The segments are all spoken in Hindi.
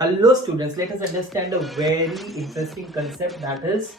Hello students, let us understand a very interesting concept that is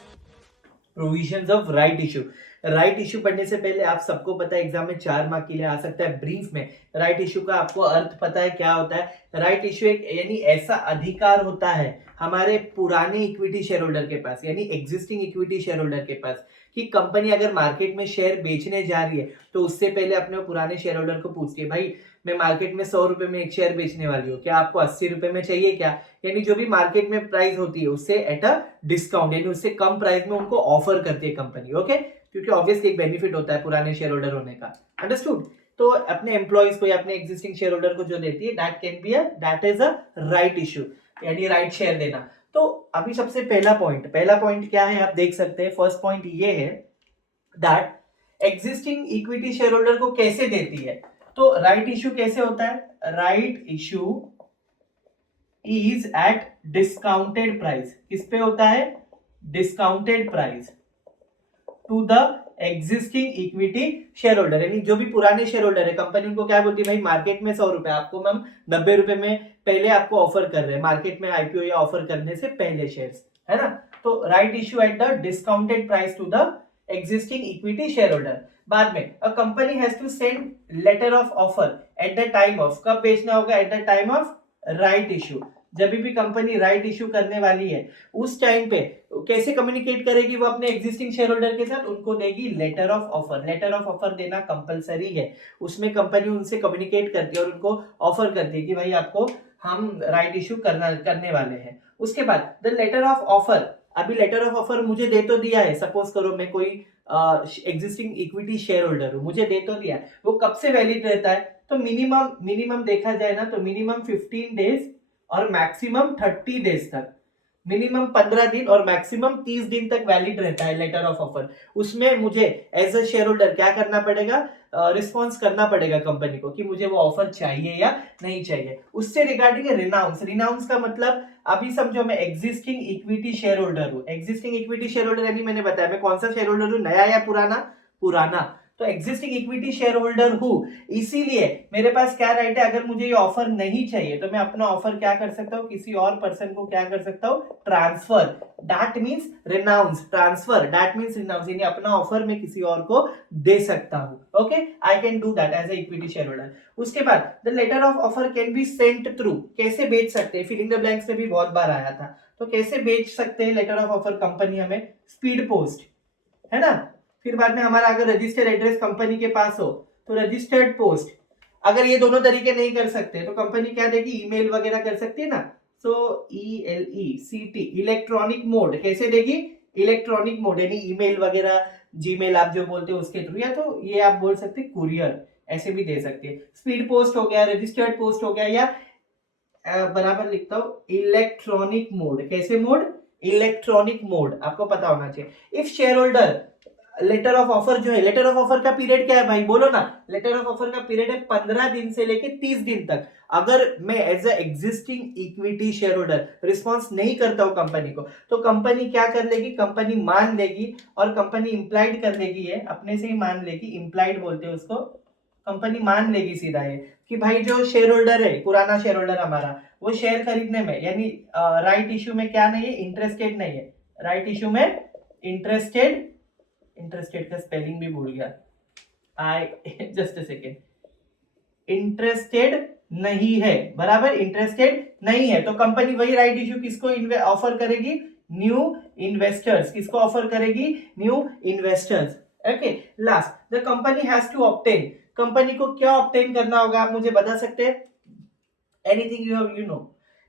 provisions of right issue. Right issue पढ़ने से पहले आप सबको पता है एग्जाम में 4 मार्क के लिए आ सकता है। ब्रीफ में राइट इशू का आपको अर्थ पता है क्या होता है। राइट इशू एक यानी ऐसा अधिकार होता है हमारे पुराने इक्विटी शेयर होल्डर के पास, यानी एग्जिस्टिंग इक्विटी शेयर होल्डर के पास, कि कंपनी अगर मार्केट में शेयर बेचने जा रही है तो उससे पहले अपने पुराने शेयर होल्डर को पूछती है, भाई मैं मार्केट में 100 रुपए में एक शेयर बेचने वाली हूँ, क्या आपको 80 रुपए में चाहिए क्या? यानी जो भी मार्केट में प्राइस होती है उससे एट अ डिस्काउंट, यानी उससे कम प्राइस में उनको ऑफर करती है कंपनी। ओके, क्योंकि ऑब्वियसली एक बेनिफिट होता है पुराने शेयर होल्डर होने का। अंडरस्टूड? तो अपने एम्प्लॉइज को या अपने एग्जिस्टिंग शेयर होल्डर को जो देती है that is a right issue, यानी राइट शेयर देना। तो अभी सबसे पहला पॉइंट क्या है आप देख सकते हैं। फर्स्ट पॉइंट ये है that existing equity share holder को कैसे देती है। तो राइट इशू कैसे होता है? Right issue is at discounted price. किस पे होता है? Discounted price to the existing equity share holder, यानी जो भी पुराने शेयर होल्डर है कंपनी उनको क्या बोलती है, भाई मार्केट में 100 रुपए आपको हम 90 रुपए में पहले आपको ऑफर कर रहे हैं, मार्केट में आईपीओ या ऑफर करने से पहले शेयर्स, है ना। तो right issue at the discounted price to the existing equity share holder. बाद में a company has to send letter of offer at the time of, कब बेचना होगा? At the time of right issue. जब भी कंपनी राइट इशू करने वाली है उस टाइम पे कैसे कम्युनिकेट करेगी वो अपने एग्जिस्टिंग शेयर होल्डर के साथ? उनको देगी letter of offer. Letter of offer देना कंपलसरी है, उसमें कंपनी उनसे कम्युनिकेट करती है और उनको ऑफर करती है कि भाई आपको हम राइट इशू करने वाले हैं। उसके बाद द लेटर ऑफ ऑफर, अभी लेटर ऑफ ऑफर मुझे दे तो दिया है, सपोज करो मैं कोई एग्जिस्टिंग इक्विटी शेयर होल्डर हूं, मुझे दे तो दिया, वो कब से वैलिड रहता है? तो मिनिमम देखा जाए ना तो मिनिमम 15 डेज और मैक्सिमम 30 डेज तक, मिनिमम 15 दिन और मैक्सिमम 30 दिन तक वैलिड रहता है लेटर ऑफ ऑफर। उसमें मुझे एज अ शेयर होल्डर क्या करना पड़ेगा? रिस्पॉन्स करना पड़ेगा कंपनी को कि मुझे वो ऑफर चाहिए या नहीं चाहिए। उससे रिगार्डिंग रिनाउंस का मतलब अभी समझो मैं एग्जिस्टिंग इक्विटी शेयर होल्डर हूँ। एग्जिस्टिंग इक्विटी शेयर होल्डर यानी मैंने बताया मैं कौन सा शेयर होल्डर हूँ, नया या पुराना। तो एग्जिस्टिंग इक्विटी शेयर होल्डर हूं, इसीलिए मेरे पास क्या राइट है, अगर मुझे ये ऑफर नहीं चाहिए तो मैं अपना ऑफर क्या कर सकता हूं? किसी और पर्सन को क्या कर सकता हूं? Transfer. That means renounce. Transfer that means renounce, यानी अपना ऑफर मैं किसी और को दे सकता हूं। Okay, I can do that as a equity share holder. उसके बाद the letter of offer can be sent through, कैसे बेच सकते हैं? फिलिंग द ब्लैंक्स में भी बहुत बार आया था। तो कैसे बेच सकते हैं लेटर ऑफ ऑफर कंपनी हमें? स्पीड पोस्ट, है ना। फिर बाद में हमारा अगर रजिस्टर्ड एड्रेस कंपनी के पास हो तो रजिस्टर्ड पोस्ट। अगर ये दोनों तरीके नहीं कर सकते तो कंपनी क्या देगी? ईमेल वगैरह कर सकती है ना। सो ELECT, इलेक्ट्रॉनिक मोड। कैसे देगी? इलेक्ट्रॉनिक मोड, यानी ईमेल वगैरह, जीमेल आप जो बोलते हो उसके थ्रू, या तो ये आप बोल सकते कुरियर, ऐसे भी दे सकते हैं। स्पीड पोस्ट हो गया, रजिस्टर्ड पोस्ट हो गया, या बराबर लिखता हूं इलेक्ट्रॉनिक मोड। कैसे मोड? इलेक्ट्रॉनिक मोड, आपको पता होना चाहिए। If share holder, letter of offer जो है, लेटर ऑफ ऑफर का पीरियड क्या है भाई? बोलो ना। लेटर ऑफ ऑफर का पीरियड है 15 दिन से लेके 30 दिन तक। अगर मैं as a existing equity share holder response नहीं करता हूं कंपनी को, तो कंपनी क्या कर लेगी? कंपनी मान लेगी, और कंपनी इंप्लाइड कर लेगी, है अपने से ही मान लेगी, इंप्लाइड बोलते हैं उसको। कंपनी मान लेगी सीधा ये कि भाई जो शेयर होल्डर है, पुराना शेयर होल्डर हमारा, वो शेयर खरीदने में यानी राइट इश्यू में क्या नहीं है? इंटरेस्टेड नहीं है। राइट इश्यू में इंटरेस्टेड का स्पेलिंग भी भूल गया, I just a second. Interested नहीं है, बराबर, इंटरेस्टेड नहीं है। तो कंपनी वही राइट इश्यू किसको ऑफर करेगी? New investors. किसको ऑफर करेगी? New investors. Okay, last the company has to obtain, company को क्या ऑब्टेन करना होगा आप मुझे बता सकते हैं? Anything you know.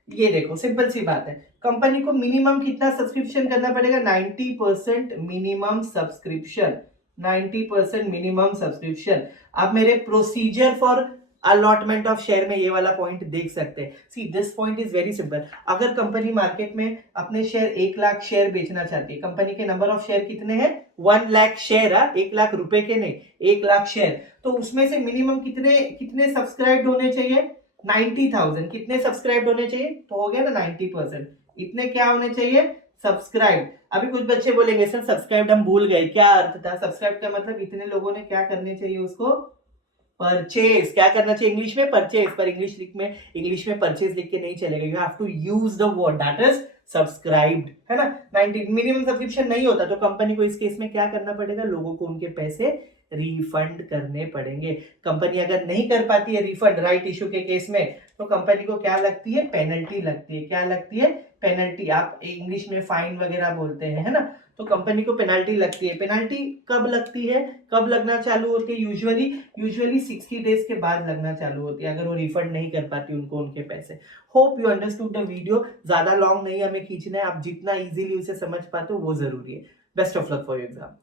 ये देखो सिंपल सी बात है, कंपनी को मिनिमम कितना सब्सक्रिप्शन करना पड़ेगा? 90% मिनिमम सब्सक्रिप्शन। 90% minimum subscription. आप मेरे procedure for allotment of share में ये वाला पॉइंट देख सकते हैं। See this point is very simple. अगर कंपनी मार्केट में अपने शेयर 1 लाख शेयर बेचना चाहती है, कंपनी के नंबर ऑफ शेयर कितने हैं? 1 लाख शेयर, 1 लाख रुपए के नहीं, 1 लाख शेयर। तो उसमें से मिनिमम कितने कितने सब्सक्राइब होने चाहिए? 90,000। कितने सब्सक्राइब होने चाहिए? तो हो गया ना 90%। इतने क्या होने चाहिए? सब्सक्राइब। अभी कुछ बच्चे बोलेंगे सर सब्सक्राइब हम भूल गए, क्या अर्थ था? सब्सक्राइब का मतलब इतने लोगों ने क्या करने चाहिए उसको परचेज, क्या करना चाहिए इंग्लिश में? परचेज, पर इंग्लिश में परचेज लिख के नहीं चलेगा, you have to use the word that is subscribed, है ना। 90 मिनिमम सब्सक्रिप्शन नहीं होता तो कंपनी को इस केस में क्या करना पड़ेगा? लोगों को उनके पैसे रिफंड करने पड़ेंगे। कंपनी अगर नहीं कर पाती है रिफंड राइट इशू के केस में, तो कंपनी को क्या लगती है? पेनल्टी लगती है। क्या लगती है? पेनल्टी। आप इंग्लिश में फाइन वगैरह बोलते हैं, है ना। तो कंपनी को पेनल्टी लगती है। पेनल्टी कब लगती है? कब लगना चालू होती है? यूजुअली 60 डेज के बाद लगना चालू होती है, अगर वो रिफंड नहीं कर पाती उनको उनके पैसे। Hope you understood the video. ज्यादा लॉन्ग नहीं हमें खींचना है, आप जितना इजीली उसे समझ पाते हो वो जरूरी है। Best of luck for your exam.